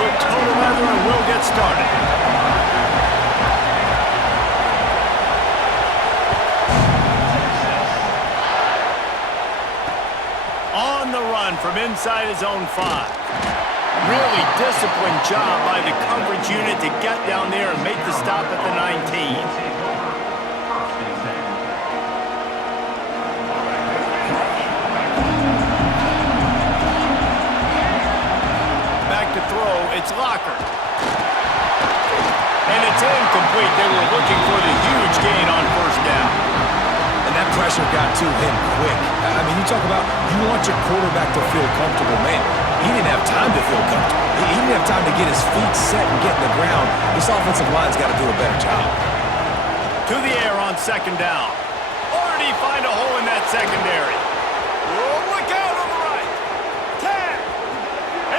put total leather and we'll get started. On the run from inside his own 5. Really disciplined job by the coverage unit to get down there and make the stop at the 19. Back to throw, it's Locker. And it's incomplete. They were looking for the huge gain on first down. And that pressure got to him quick. I mean, you talk about you want your quarterback to feel comfortable. Man, he didn't have time to feel comfortable. He didn't have time to get his feet set and get in the ground. This offensive line's got to do a better job. To the air on second down. Already find a hole in that secondary. Oh, look out on the right. Tag.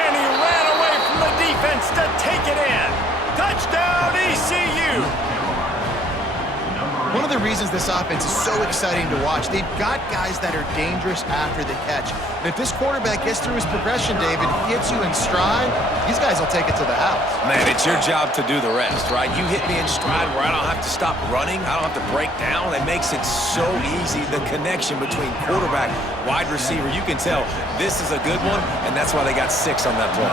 And he ran away from the defense to take it in. Touchdown, ECU. One of the reasons this offense is so exciting to watch, they've got guys that are dangerous after the catch. And if this quarterback gets through his progression, David, hits you in stride, these guys will take it to the house. Man, it's your job to do the rest, right? You hit me in stride where I don't have to stop running. I don't have to break down. It makes it so easy, the connection between quarterback, wide receiver. You can tell this is a good one, and that's why they got 6 on that play.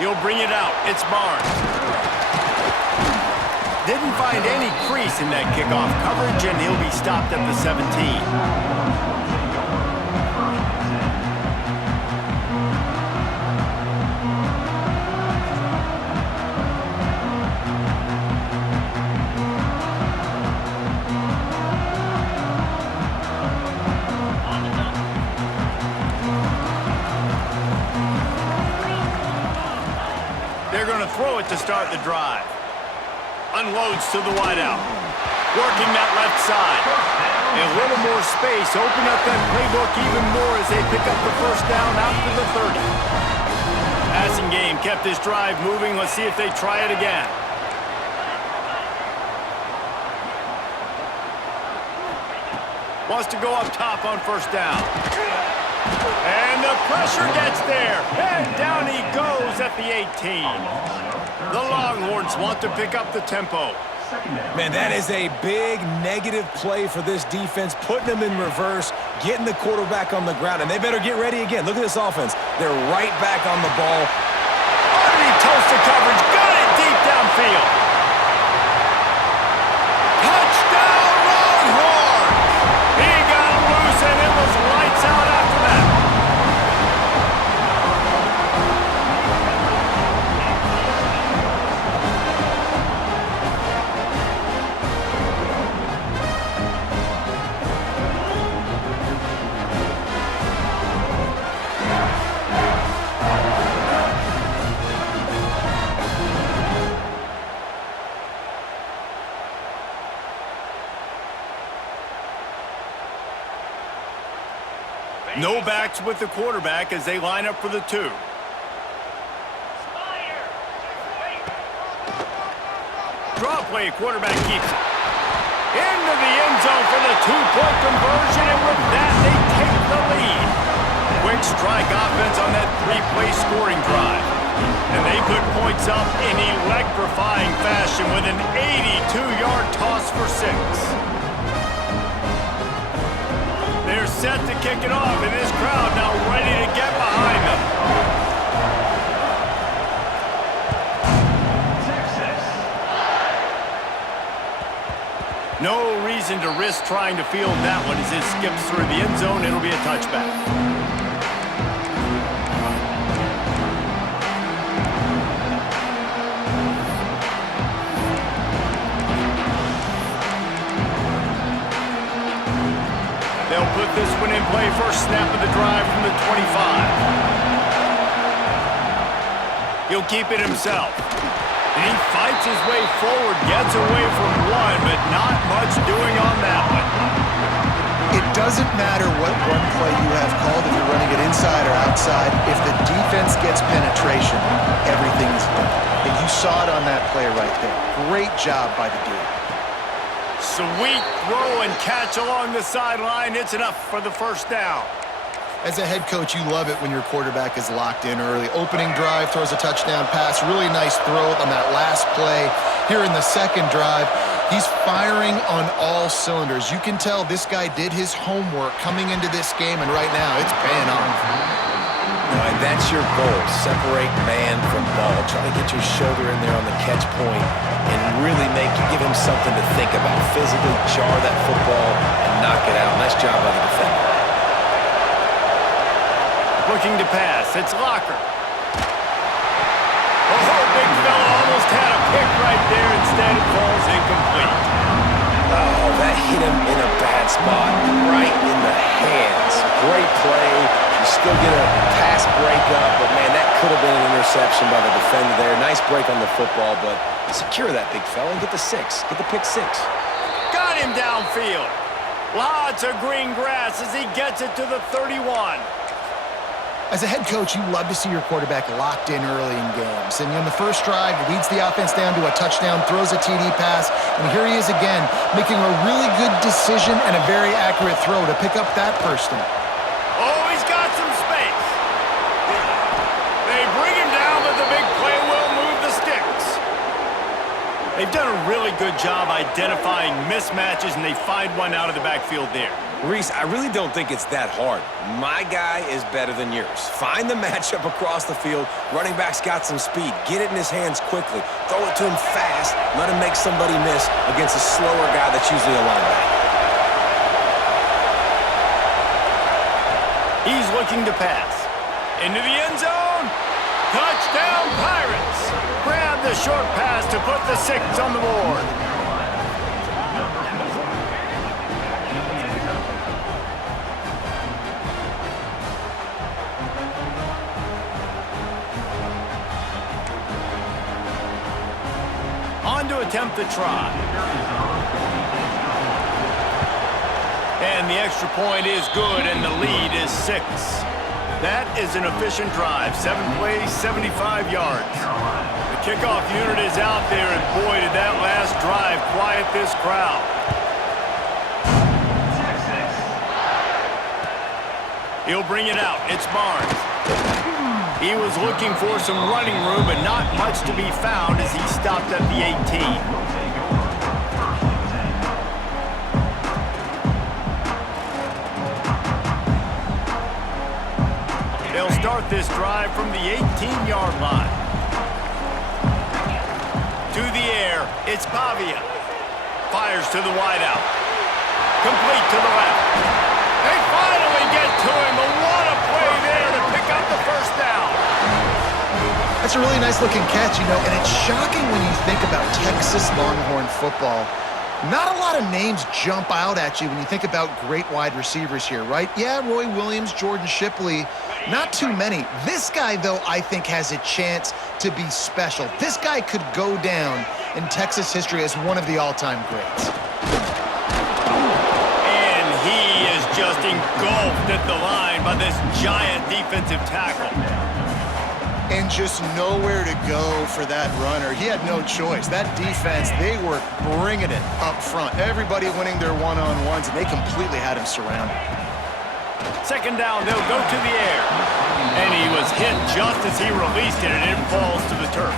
He'll bring it out. It's Barnes. Didn't find any crease in that kickoff coverage, and he'll be stopped at the 17. They're going to throw it to start the drive. Unloads to the wideout. Working that left side. A little more space. Open up that playbook even more as they pick up the first down out to the 30. Passing game kept this drive moving. Let's see if they try it again. Wants to go up top on first down. And the pressure gets there. And down he goes at the 18. The Longhorns want to pick up the tempo. Man, that is a big negative play for this defense, putting them in reverse, getting the quarterback on the ground, and they better get ready again. Look at this offense. They're right back on the ball. Underneath toasted coverage. Got it deep downfield. Touchdown Longhorns! He got loose and it was lights out after that. No backs with the quarterback as they line up for the 2. Draw play, quarterback keeps it. Into the end zone for the 2-point conversion, and with that, they take the lead. Quick strike offense on that 3-play scoring drive. And they put points up in electrifying fashion with an 82-yard toss for 6. They're set to kick it off, and this crowd now ready to get behind them. No reason to risk trying to field that one as it skips through the end zone. It'll be a touchback. They'll put this one in play. First snap of the drive from the 25. He'll keep it himself. And he fights his way forward, gets away from one, but not much doing on that one. It doesn't matter what run play you have called, if you're running it inside or outside. If the defense gets penetration, everything is done. And you saw it on that play right there. Great job by the dude. Sweet throw and catch along the sideline. It's enough for the first down. As a head coach, you love it when your quarterback is locked in early. Opening drive, throws a touchdown pass. Really nice throw on that last play. Here in the second drive, he's firing on all cylinders. You can tell this guy did his homework coming into this game, and right now it's paying off. All right, that's your goal. Separate man from ball. Try to get your shoulder in there on the catch point and really give him something to think about. Physically jar that football and knock it out. Nice job by the defender. Looking to pass. It's Locker. Oh, big fella almost had a pick right there. Instead, it falls incomplete. Oh, that hit him in a bad spot, right in the hands. Great play. You still get a pass breakup, but, man, that could have been an interception by the defender there. Nice break on the football, but secure that big fella and get the 6. Get the pick 6. Got him downfield. Lots of green grass as he gets it to the 31. As a head coach, you love to see your quarterback locked in early in games. And in the first drive, he leads the offense down to a touchdown, throws a TD pass, and here he is again, making a really good decision and a very accurate throw to pick up that first down. Oh, he's got some space. They bring him down, but the big play will move the sticks. They've done a really good job identifying mismatches, and they find one out of the backfield there. Reese, I really don't think it's that hard. My guy is better than yours. Find the matchup across the field. Running back's got some speed. Get it in his hands quickly. Throw it to him fast. Let him make somebody miss against a slower guy that's usually a linebacker. He's looking to pass. Into the end zone. Touchdown, Pirates. Grab the short pass to put the 6 on the board. On to attempt the try. And the extra point is good, and the lead is 6. That is an efficient drive. 7 plays, 75 yards. The kickoff unit is out there, and boy, did that last drive quiet this crowd. He'll bring it out. It's Barnes. He was looking for some running room, but not much to be found as he stopped at the 18. They'll start this drive from the 18-yard line. To the air, it's Pavia. Fires to the wideout. Complete to the left. They finally get to him, but what a play there to pick up the first down. That's a really nice-looking catch, and it's shocking when you think about Texas Longhorn football. Not a lot of names jump out at you when you think about great wide receivers here, right? Yeah, Roy Williams, Jordan Shipley, not too many. This guy, though, I think has a chance to be special. This guy could go down in Texas history as one of the all-time greats. And he is just engulfed at the line by this giant defensive tackle. And just nowhere to go for that runner. He had no choice. That defense, they were bringing it up front. Everybody winning their one-on-ones, and they completely had him surrounded. Second down, they'll go to the air. And he was hit just as he released it, and it falls to the turf.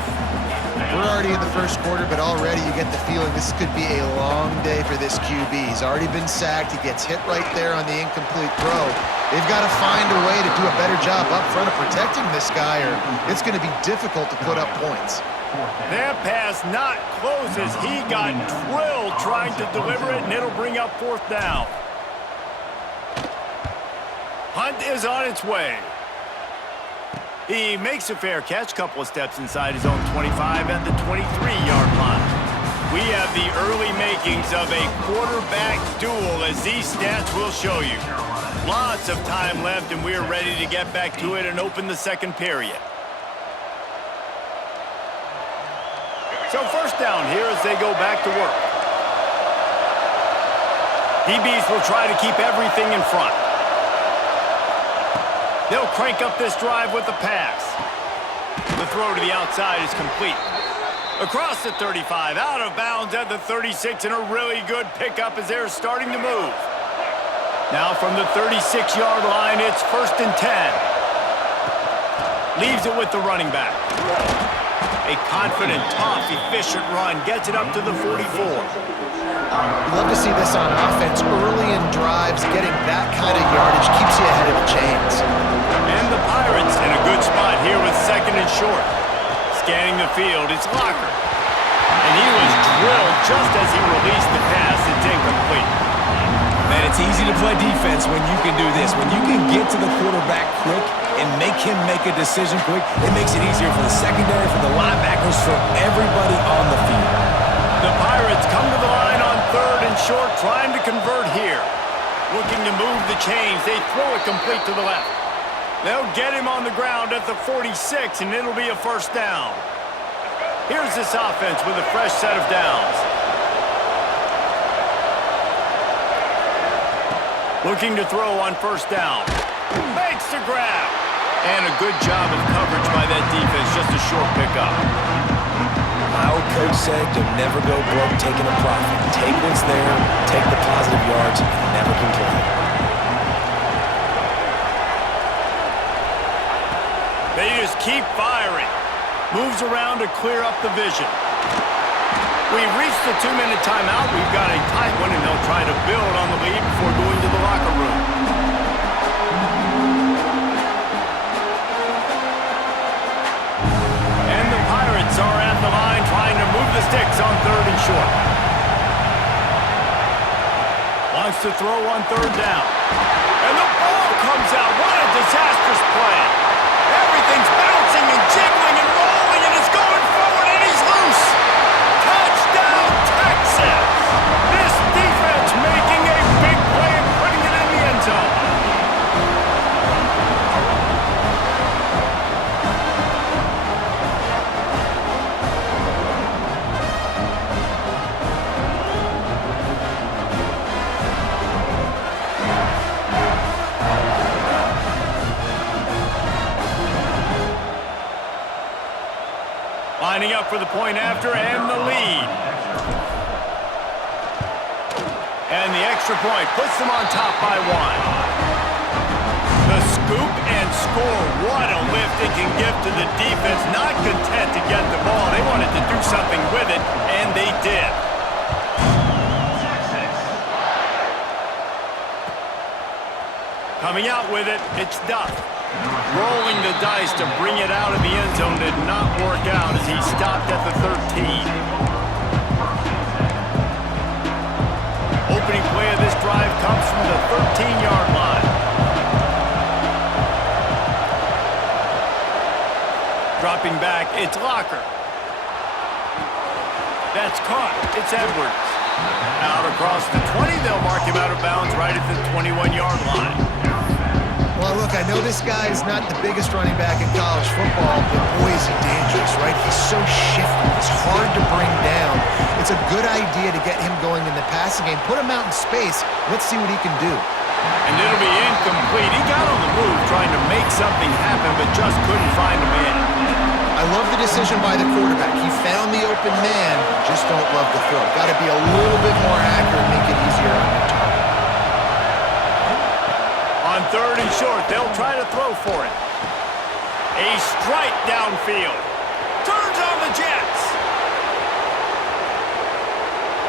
We're already in the first quarter, but already you get the feeling this could be a long day for this QB. He's already been sacked. He gets hit right there on the incomplete throw. They've got to find a way to do a better job up front of protecting this guy, or it's going to be difficult to put up points. That pass not close as he got drilled trying to deliver it, and it'll bring up 4th down. Hunt is on its way. He makes a fair catch, couple of steps inside his own 25 at the 23-yard line. We have the early makings of a quarterback duel, as these stats will show you. Lots of time left, and we're ready to get back to it and open the second period. So first down here as they go back to work. DBs will try to keep everything in front. They'll crank up this drive with the pass. The throw to the outside is complete. Across the 35, out of bounds at the 36, and a really good pickup as they're starting to move. Now from the 36-yard line, it's 1st and 10. Leaves it with the running back. A confident, tough, efficient run gets it up to the 44. You love to see this on offense. Early in drives, getting that kind of yardage keeps you ahead of the chains. And the Pirates in a good spot here with 2nd and short. Scanning the field, it's Locker. And he was drilled just as he released the pass. It's incomplete. Man, it's easy to play defense when you can do this. When you can get to the quarterback quick and make him make a decision quick, it makes it easier for the secondary, for the linebackers, for everybody on the field. The Pirates come to the line on 3rd and short, trying to convert here. Looking to move the chains. They throw it complete to the left. They'll get him on the ground at the 46, and it'll be a 1st down. Here's this offense with a fresh set of downs. Looking to throw on 1st down. Makes the grab. And a good job of coverage by that defense. Just a short pickup. My old coach said you'll never go broke taking a profit. Take what's there, take the positive yards, and never complain. They just keep firing. Moves around to clear up the vision. We've reached the 2-minute timeout. We've got a tight one, and they'll try to build on the lead before going to the locker room. And the Pirates are at the line trying to move the sticks on 3rd and short. Wants to throw on 3rd down. And the ball comes out. What a disastrous play. Everything's bouncing and jiggling and rolling, and it's going forward, and he's loose. Touchdown, Texas! This defense making a big play and putting it in the end zone. Lining up for the point after and the lead. And the extra point puts them on top by 1. The scoop and score. What a lift it can give to the defense. Not content to get the ball. They wanted to do something with it, and they did. Coming out with it, it's Duff. Rolling the dice to bring it out of the end zone did not work out as he stopped at the 13. Opening play of this drive comes from the 13-yard line. Dropping back, it's Locker. That's caught. It's Edwards. Out across the 20, they'll mark him out of bounds right at the 21-yard line. Well, look, I know this guy is not the biggest running back in college football, but boy, is he dangerous, right? He's so shifty. It's hard to bring down. It's a good idea to get him going in the passing game. Put him out in space. Let's see what he can do. And it'll be incomplete. He got on the move trying to make something happen, but just couldn't find a man. I love the decision by the quarterback. He found the open man, just don't love the throw. Got to be a little bit more accurate, make it easier on your target. On 3rd and short, they'll try to throw for it. A strike downfield. Turns on the Jets.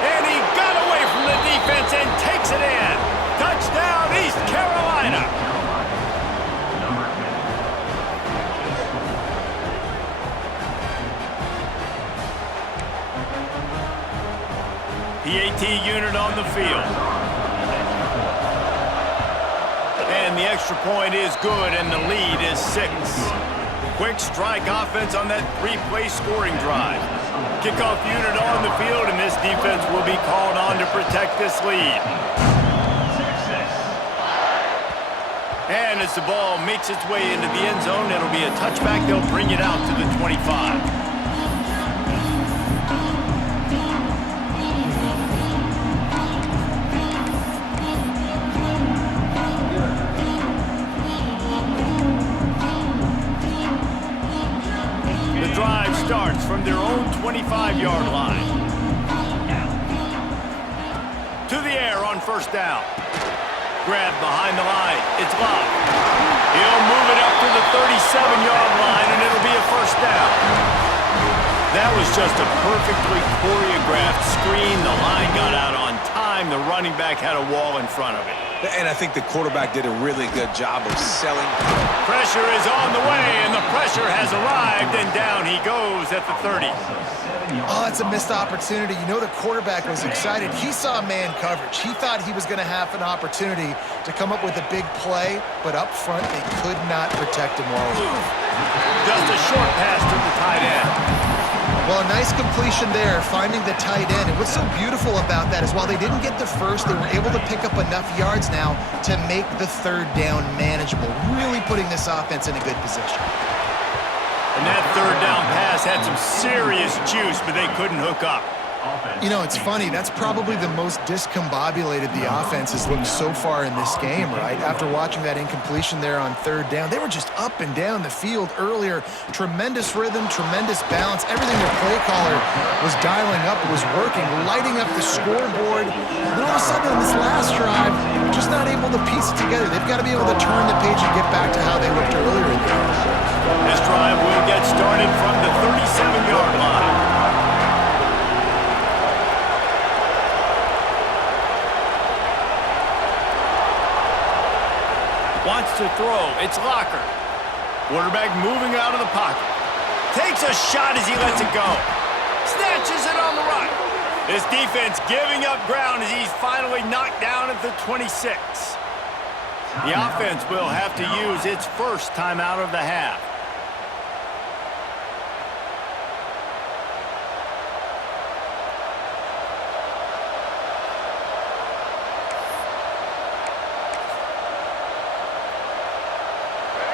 And he got away from the defense and takes it in. Touchdown, East Carolina. PAT unit on the field. And the extra point is good, and the lead is 6. Quick strike offense on that 3-play scoring drive. Kickoff unit on the field, and this defense will be called on to protect this lead. And as the ball makes its way into the end zone, it'll be a touchback. They'll bring it out to the 25. Starts. yards from their own 25-yard line. To the air on first down. Grab behind the line. It's Love. He'll move it up to the 37-yard line, and it'll be a first down. That was just a perfectly choreographed screen. The line got out on time. The running back had a wall in front of it. And I think the quarterback did a really good job of selling. Pressure is on the way, and the pressure has arrived, and down he goes at the 30. Oh, it's a missed opportunity. You know the quarterback was excited. He saw man coverage. He thought he was going to have an opportunity to come up with a big play, but up front they could not protect him well enough. Just a short pass to the tight end. Well, a nice completion there, finding the tight end. And what's so beautiful about that is while they didn't get the first, they were able to pick up enough yards now to make the third down manageable, really putting this offense in a good position. And that third down pass had some serious juice, but they couldn't hook up. You know, it's funny. That's probably the most discombobulated the offense has looked so far in this game, right? After watching that incompletion there on third down, they were just up and down the field earlier. Tremendous rhythm, tremendous balance. Everything their play caller was dialing up was working, lighting up the scoreboard. Then all of a sudden on this last drive, just not able to piece it together. They've got to be able to turn the page and get back to how they looked earlier in the game. This drive will get started from the 37-yard line. Wants to throw. It's Locker. Quarterback moving out of the pocket. Takes a shot as he lets it go. Snatches it on the right. This defense giving up ground as he's finally knocked down at the 26. The offense will have to use its first timeout of the half.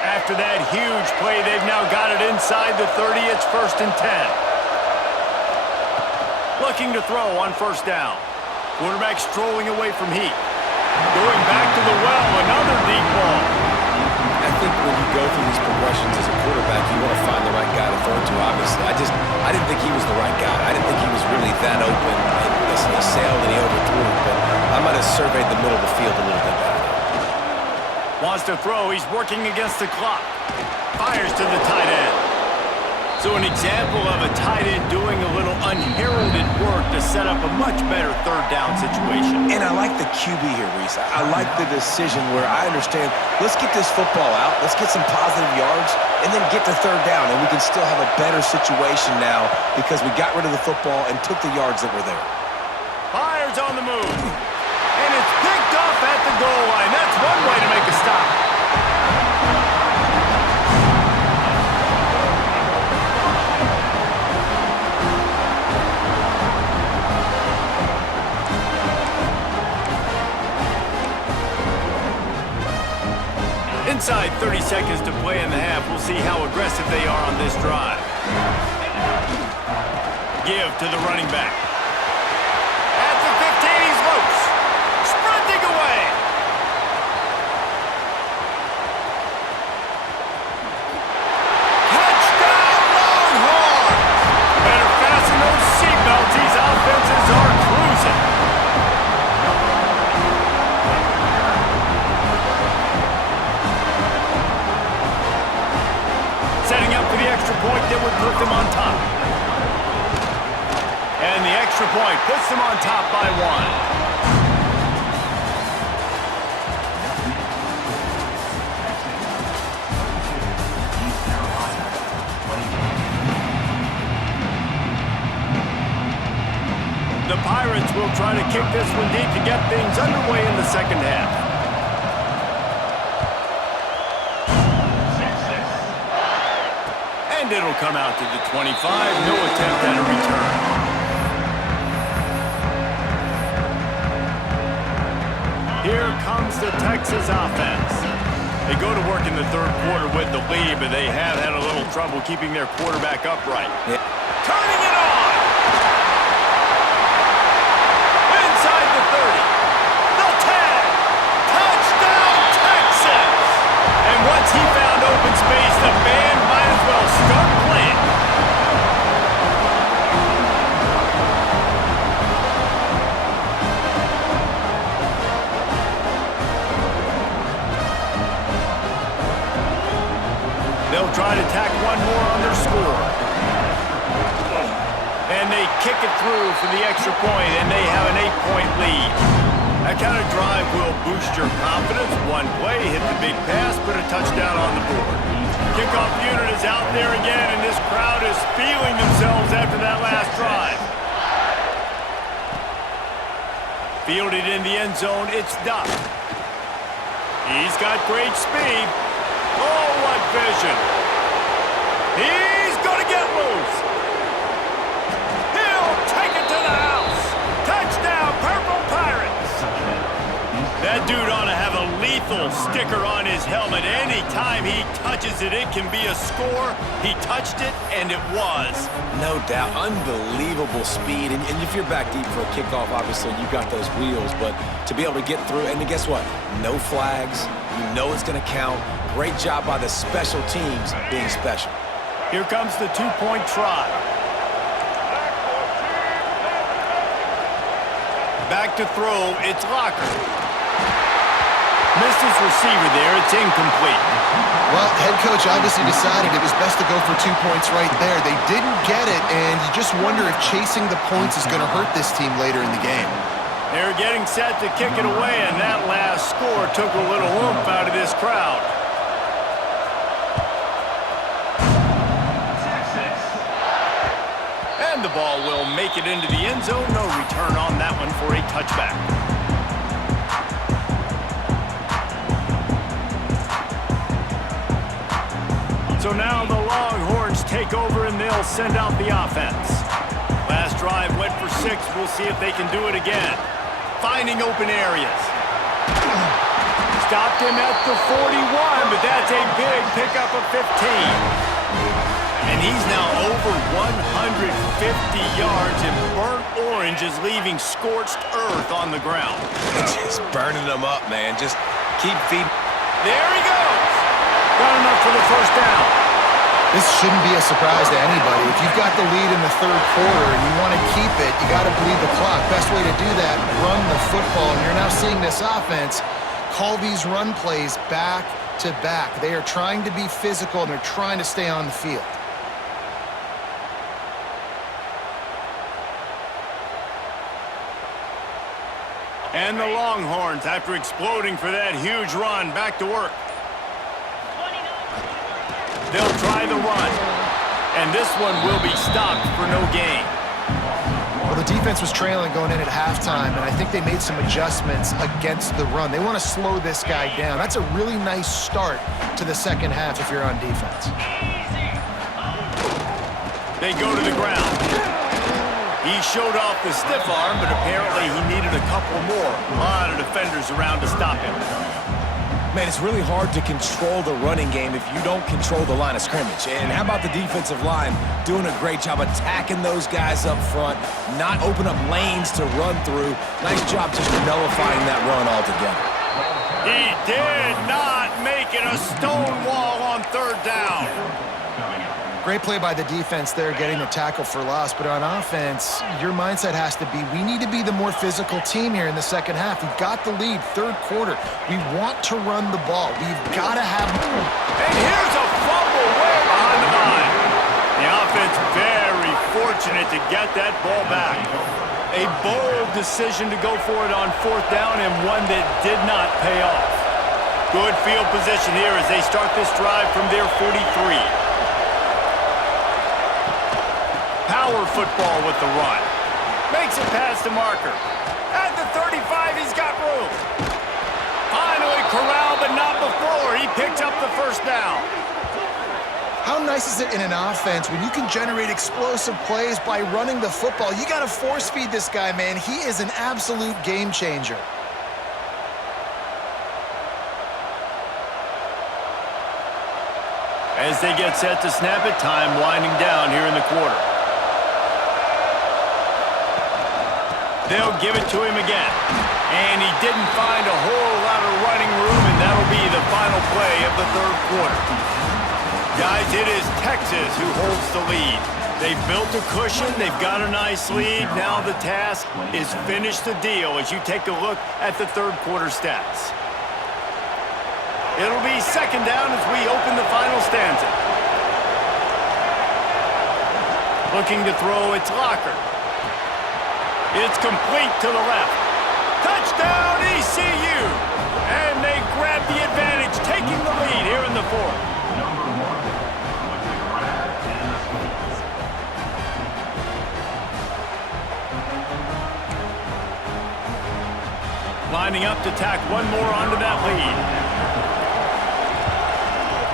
After that huge play, they've now got it inside the 30. It's 1st and 10. Looking to throw on first down. Quarterback strolling away from Heat. Going back to the well, another deep ball. I think when you go through these progressions as a quarterback, you want to find the right guy to throw to, obviously. I didn't think he was the right guy. I didn't think he was really that open. And listen, he sailed and he overthrew it, but I might have surveyed the middle of the field a little bit better. Wants to throw. He's working against the clock. Fires to the tight end. So an example of a tight end doing a little unheralded work to set up a much better third down situation. And I like the QB here, Reese. I like the decision where I understand, let's get this football out, let's get some positive yards, and then get to third down, and we can still have a better situation now because we got rid of the football and took the yards that were there. Fires on the move. And it's picked off at the goal line. That's one way to make a stop. Inside 30 seconds to play in the half. We'll see how aggressive they are on this drive. Give to the running back. At the 15, he's loose. Sprinting away. Touchdown, Longhorns! Better fasten those seatbelts. These offenses are cruising. Setting up for the extra point that would put them on top. And the extra point puts them on top by 1. The Pirates will try to kick this one deep to get things underway in the second half. And it'll come out to the 25. No attempt at a return. Here comes the Texas offense. They go to work in the third quarter with the lead, but they have had a little trouble keeping their quarterback upright. Yeah. Turning it on! Inside the 30. The 10. Touchdown, Texas! And once he found open space, the band might as well start playing. kick it through for the extra point, and they have an 8-point lead. That kind of drive will boost your confidence. One play, hit the big pass, put a touchdown on the board. Kickoff unit is out there again, and this crowd is feeling themselves after that last drive. Fielded in the end zone, it's Duck. He's got great speed. Oh, what vision. He's going to get loose. He'll take it to the house. Touchdown, Purple Pirates. That dude ought to have a lethal sticker on his helmet. Anytime he touches it, it can be a score. He touched it, and it was. No doubt. Unbelievable speed. And if you're back deep for a kickoff, obviously, you've got those wheels. But to be able to get through, and guess what? No flags. You know it's going to count. Great job by the special teams being special. Here comes the two-point try. Back to throw, it's Locker. Missed his receiver there, it's incomplete. Well, head coach obviously decided it was best to go for 2 points right there. They didn't get it, and you just wonder if chasing the points is going to hurt this team later in the game. They're getting set to kick it away, and that last score took a little oomph out of this crowd. And the ball will make it into the end zone. No return on that one for a touchback. So now the Longhorns take over and they'll send out the offense. Last drive went for 6. We'll see if they can do it again. Finding open areas. Stopped him at the 41, but that's a big pickup of 15. And he's now over 150 yards, and burnt orange is leaving scorched earth on the ground. Just burning them up, man. Just keep feeding. There he goes. Got enough for the first down. This shouldn't be a surprise to anybody. If you've got the lead in the third quarter and you want to keep it, you got to bleed the clock. Best way to do that, run the football. And you're now seeing this offense call these run plays back to back. They are trying to be physical, and they're trying to stay on the field. And the Longhorns, after exploding for that huge run, back to work. They'll try the run, and this one will be stopped for no gain. Well, the defense was trailing going in at halftime, and I think they made some adjustments against the run. They want to slow this guy down. That's a really nice start to the second half if you're on defense. They go to the ground. He showed off the stiff arm, but apparently he needed a couple more. A lot of defenders around to stop him. Man, it's really hard to control the running game if you don't control the line of scrimmage. And how about the defensive line doing a great job attacking those guys up front, not open up lanes to run through. Nice job just nullifying that run altogether. He did not make it a stone wall on third down. Great play by the defense there, getting the tackle for loss. But on offense, your mindset has to be, we need to be the more physical team here in the second half. We've got the lead, third quarter. We want to run the ball. We've got to have... And here's a fumble way behind the line. The offense very fortunate to get that ball back. A bold decision to go for it on fourth down, and one that did not pay off. Good field position here as they start this drive from their 43. Power football with the run. Makes it past the marker. At the 35, he's got room. Finally corralled, but not before. He picked up the first down. How nice is it in an offense when you can generate explosive plays by running the football? You got to force feed this guy, man. He is an absolute game changer. As they get set to snap it, time winding down here in the quarter. They'll give it to him again. And he didn't find a whole lot of running room, and that'll be the final play of the third quarter. Guys, it is Texas who holds the lead. They've built a cushion. They've got a nice lead. Now the task is finish the deal as you take a look at the third quarter stats. It'll be second down as we open the final stanza. Looking to throw, it's Locker. It's complete to the left. Touchdown, ECU! And they grab the advantage, taking the lead here in the fourth. Lining up to tack one more onto that lead.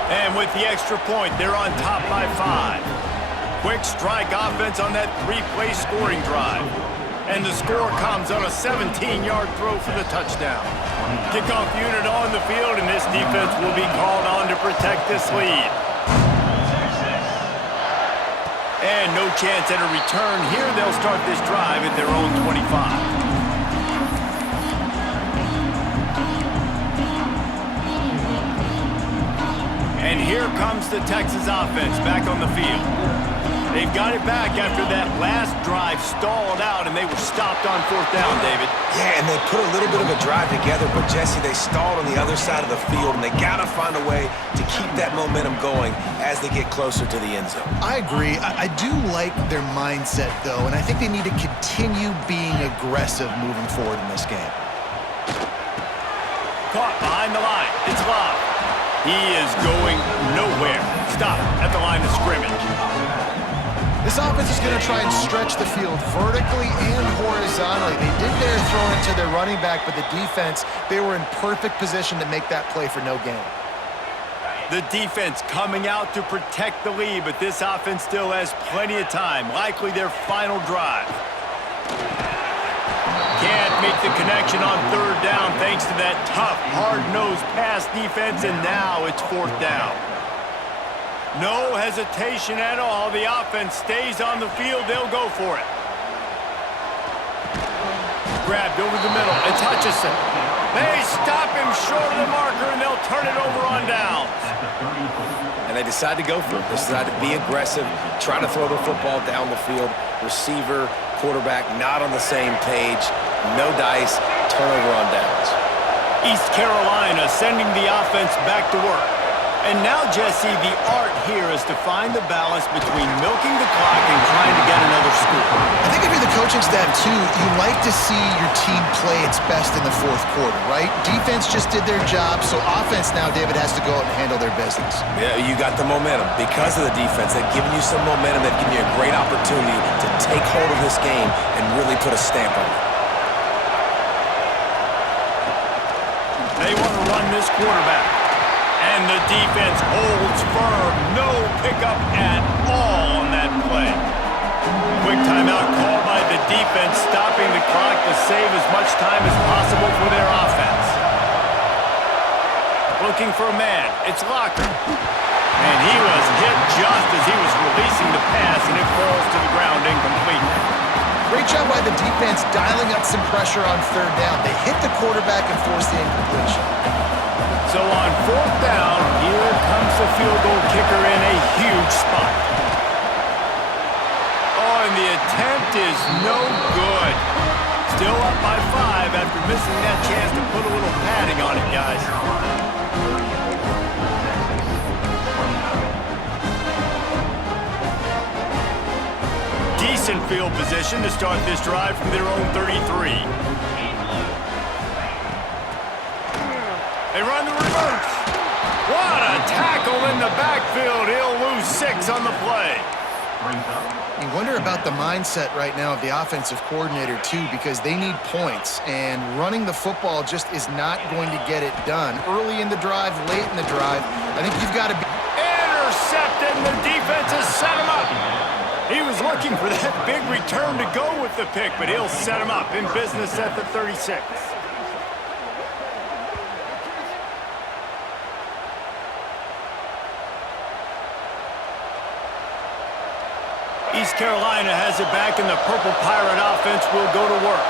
And with the extra point, they're on top by 5. Quick strike offense on that 3-play scoring drive. And the score comes on a 17-yard throw for the touchdown. Kickoff unit on the field, and this defense will be called on to protect this lead. And no chance at a return here. They'll start this drive at their own 25. And here comes the Texas offense back on the field. They've got it back after that last drive stalled out, and they were stopped on 4th down, David. Yeah, and they put a little bit of a drive together, but, Jesse, they stalled on the other side of the field, and they got to find a way to keep that momentum going as they get closer to the end zone. I agree. I do like their mindset, though, and I think they need to continue being aggressive moving forward in this game. Caught behind the line. It's Love. He is going nowhere. Stop at the line of scrimmage. This offense is going to try and stretch the field vertically and horizontally. They did their throw into their running back, but the defense, they were in perfect position to make that play for no gain. The defense coming out to protect the lead, but this offense still has plenty of time. Likely their final drive. Can't make the connection on 3rd down thanks to that tough, hard-nosed pass defense, and now it's 4th down. No hesitation at all. The offense stays on the field. They'll go for it. Grabbed over the middle. It's Hutchinson. They stop him short of the marker, and they'll turn it over on downs. And they decide to go for it. They decide to be aggressive, try to throw the football down the field. Receiver, quarterback not on the same page. No dice, turnover on downs. East Carolina sending the offense back to work. And now, Jesse, the art here is to find the balance between milking the clock and trying to get another score. I think if you're the coaching staff, too, you like to see your team play its best in the 4th quarter, right? Defense just did their job, so offense now, David, has to go out and handle their business. Yeah, you got the momentum. Because of the defense, they've given you some momentum. They've given you a great opportunity to take hold of this game and really put a stamp on it. They want to run this quarterback. And the defense holds firm. No pickup at all on that play. Quick timeout called by the defense, stopping the clock to save as much time as possible for their offense. Looking for a man. It's Locker. And he was hit just as he was releasing the pass, and it falls to the ground incomplete. Great job by the defense dialing up some pressure on 3rd down. They hit the quarterback and forced the incompletion. So on 4th down, here comes the field goal kicker in a huge spot. Oh, and the attempt is no good. Still up by 5 after missing that chance to put a little padding on it, guys. Decent field position to start this drive from their own 33. They run the reverse. What a tackle in the backfield. He'll lose 6 on the play. You wonder about the mindset right now of the offensive coordinator, too, because they need points, and running the football just is not going to get it done. Early in the drive, late in the drive, I think you've got to be... Intercepted, and the defense has set him up. He was looking for that big return to go with the pick, but he'll set him up in business at the 36. East Carolina has it back, and the Purple Pirate offense will go to work.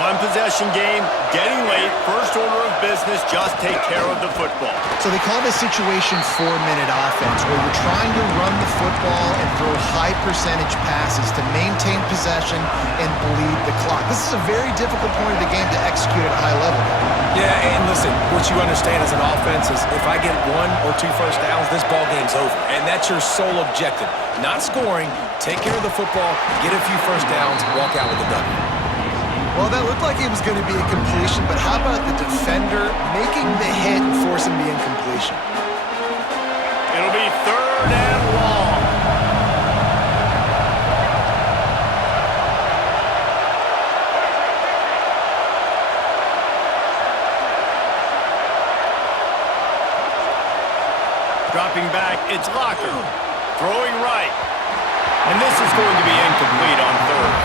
One possession game, getting late, first order of business, just take care of the football. So they call this situation 4-minute offense, where you're trying to run the football and throw high percentage passes to maintain possession and bleed the clock. This is a very difficult point of the game to execute at a high level. Yeah, and listen, what you understand as an offense is if I get 1 or 2 first downs, this ball game's over. And that's your sole objective. Not scoring, take care of the football, get a few first downs, walk out with a W. Well, that looked like it was going to be a completion, but how about the defender making the hit and forcing the incompletion? It'll be 3rd and long. Dropping back, it's Locker. Throwing right. And this is going to be incomplete on 3rd.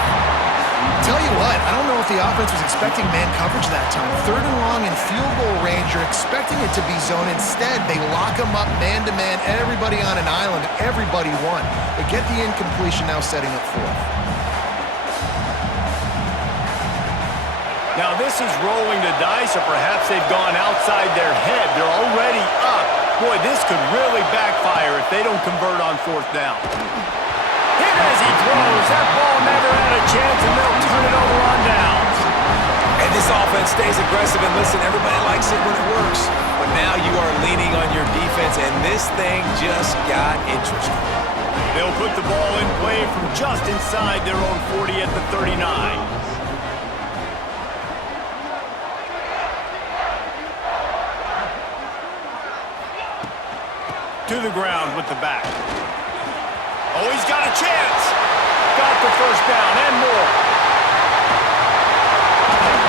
Tell you what, I don't know if the offense was expecting man coverage that time. 3rd and long in field goal range, you're expecting it to be zone. Instead, they lock them up man-to-man, everybody on an island, and everybody won. They get the incompletion, now setting up 4th. Now this is rolling the dice, or perhaps they've gone outside their head. They're already up. Boy, this could really backfire if they don't convert on 4th down. Hit as he throws. That ball never had a chance, and they'll turn it over on downs. And this offense stays aggressive, and listen, everybody likes it when it works. But now you are leaning on your defense, and this thing just got interesting. They'll put the ball in play from just inside their own 40 at the 39. To the ground with the back. Oh, he's got a chance. Got the 1st down and more.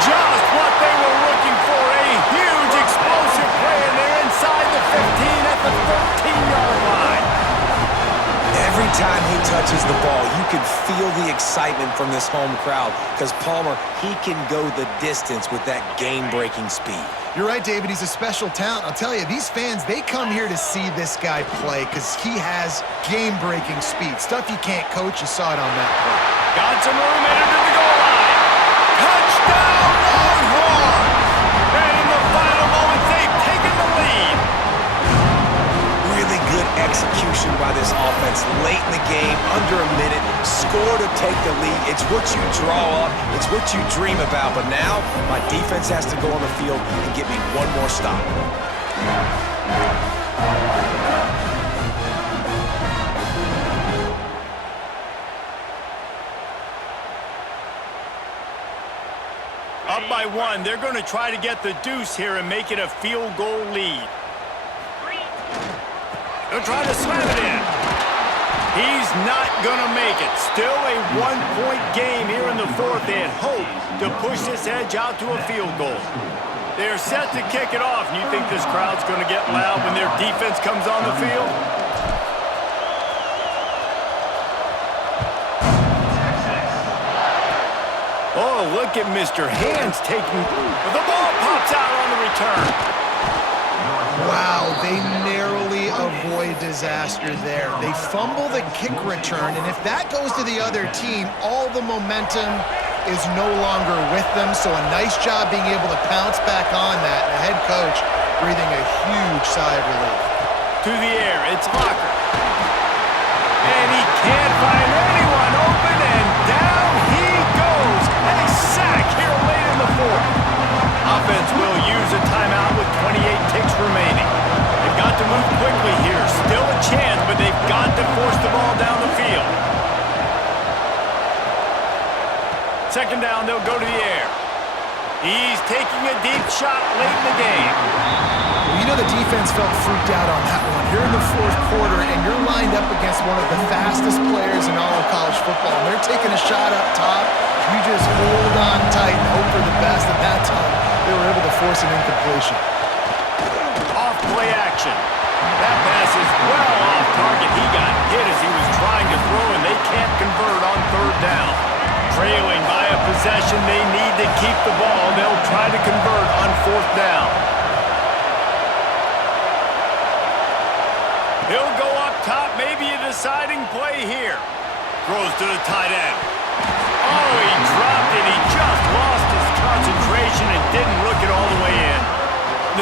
Just what they were looking for. A huge explosive play, and they're inside the 15 at the 13-yard line. Every time he touches the ball, you can feel the excitement from this home crowd because Palmer, he can go the distance with that game-breaking speed. You're right, David. He's a special talent. I'll tell you, these fans, they come here to see this guy play because he has game-breaking speed. Stuff you can't coach. You saw it on that play. Got some room headed to the goal line. Touchdown, Longhorns! And in the final moments, they've taken the lead. Really good execution by this offense late in the game, under a minute, score to take the lead. It's what you draw up, it's what you dream about, but now my defense has to go on the field and get me one more stop. Up by 1, they're going to try to get the deuce here and make it a field goal lead. They'll try to slam it in. He's not going to make it. Still a 1-point game here in the 4th. They had hoped to push this edge out to a field goal. They're set to kick it off. And you think this crowd's going to get loud when their defense comes on the field? Oh, look at Mr. Hands taking... The ball pops out on the return. Wow, they narrowly avoid disaster there. They fumble the kick return, and if that goes to the other team, all the momentum is no longer with them. So a nice job being able to pounce back on that. And the head coach breathing a huge sigh of relief. To the air, it's Locker. And he can't find anyone open, and down he goes. A sack here late in the 4th. Offense will use a timeout with 28 ticks remaining. They've got to move quickly here. Still a chance, but they've got to force the ball down the field. 2nd down, they'll go to the air. He's taking a deep shot late in the game. Well, you know the defense felt freaked out on that one. You're in the 4th quarter, and you're lined up against one of the fastest players in all of college football. And they're taking a shot up top. You just hold on tight and hope for the best. At that time, they were able to force an incompletion. Off play action. That pass is well off target. He got hit as he was trying to throw, and they can't convert on 3rd down. Trailing by a possession, they need to keep the ball. They'll try to convert on 4th down. He'll go up top, maybe a deciding play here. Throws to the tight end. Oh, he dropped it. He just lost his concentration and didn't look it all the way in.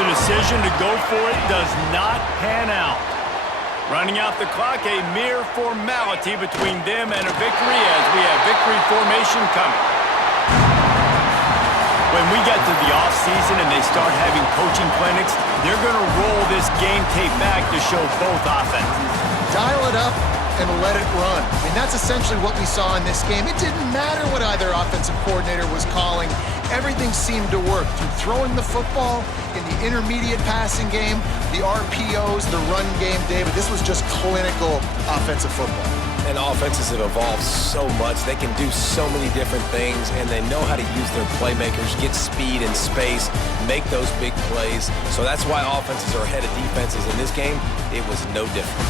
The decision to go for it does not pan out. Running out the clock, a mere formality between them and a victory as we have victory formation coming. When we get to the offseason and they start having coaching clinics, they're going to roll this game tape back to show both offenses. Dial it up, and let it run. I mean, that's essentially what we saw in this game. It didn't matter what either offensive coordinator was calling. Everything seemed to work through throwing the football, in the intermediate passing game, the RPOs, the run game. David, this was just clinical offensive football. And offenses have evolved so much. They can do so many different things, and they know how to use their playmakers, get speed and space, make those big plays. So that's why offenses are ahead of defenses. In this game, it was no different.